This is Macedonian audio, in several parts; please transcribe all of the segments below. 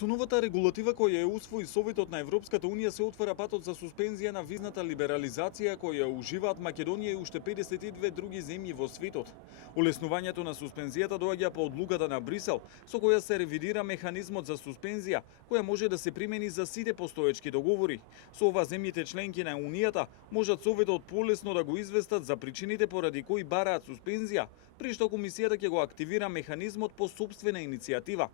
Со новата регулатива која ја усвои Советот на Европската Унија се отвара патот за суспензија на визната либерализација која уживаат Македонија и уште 52 други земји во светот. Олеснувањето на суспензијата доаѓа по одлуката на Брисел, со која се ревидира механизмот за суспензија, која може да се примени за сите постоечки договори. Со ова земјите членки на Унијата можат Советот полесно да го известат за причините поради кои бараат суспензија, при што Комисијата ќе го активира механизмот по сопствена иницијатива.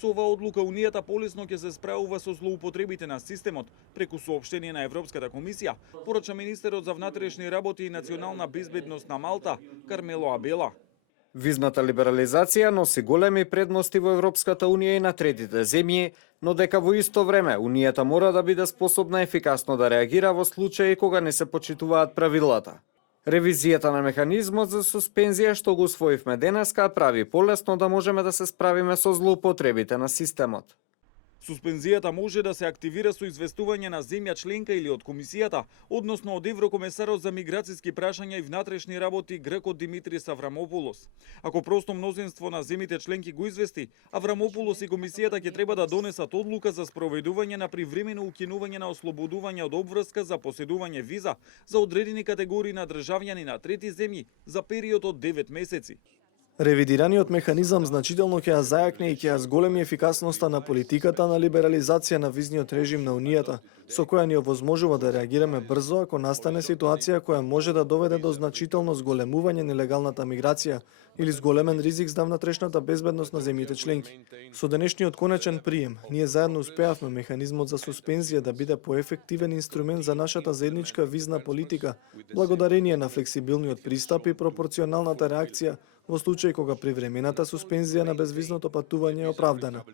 Со оваа одлука Унијата полесно ќе се справува со злоупотребите на системот, преку соопштение на Европската комисија, порача министерот за внатрешни работи и национална безбедност на Малта, Кармело Абела. Визната либерализација носи големи предности во Европската Унија и на третите земји, но дека во исто време Унијата мора да биде способна ефикасно да реагира во случаи кога не се почитуваат правилата. Ревизијата на механизмот за суспензија што го усвоивме денеска прави полесно да можеме да се справиме со злоупотребите на системот. Суспензијата може да се активира со известување на земја членка или од Комисијата, односно од Еврокомесарот за миграцијски прашања и внатрешни работи грекот Димитрис Аврамополос. Ако просто мнозинство на земјите членки го извести, Аврамополос и Комисијата ќе треба да донесат одлука за спроведување на привремено укинување на ослободување од обврска за поседување виза за одредени категории на државјани на трети земји за период од 9 месеци. Ревидираниот механизам значително ќе ја зајакне и ќе ја зголеми ефикасноста на политиката на либерализација на визниот режим на Унијата, со која ни овозможува да реагираме брзо ако настане ситуација која може да доведе до значително зголемување нелегалната миграција или зголемен ризик за внатрешната безбедност на земјите членки. Со денешниот конечен прием, ние заедно успеавме механизмот за суспензија да биде поефективен инструмент за нашата заедничка визна политика, благодарение на флексибилниот пристап и пропорционалната реакција во случај кога привремената суспензија на безвизното патување е оправдана.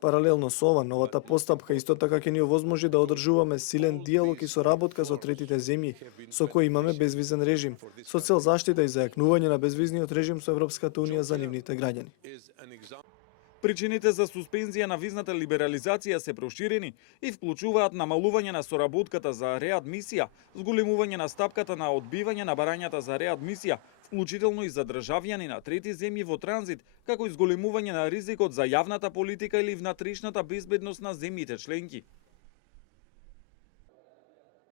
Паралелно со ова, новата постапка исто така ќе ни овозможи да одржуваме силен диалог и соработка со третите земји со кои имаме безвизен режим, со цел заштита и зајакнување на безвизниот режим со Европската Унија за нивните граѓани. Причините за суспензија на визната либерализација се проширени и вклучуваат намалување на соработката за реадмисија, зголемување на стапката на одбивање на барањата за реадмисија, вклучително и за државјани на трети земји во транзит, како и зголемување на ризикот за јавната политика или внатрешната безбедност на земјите членки.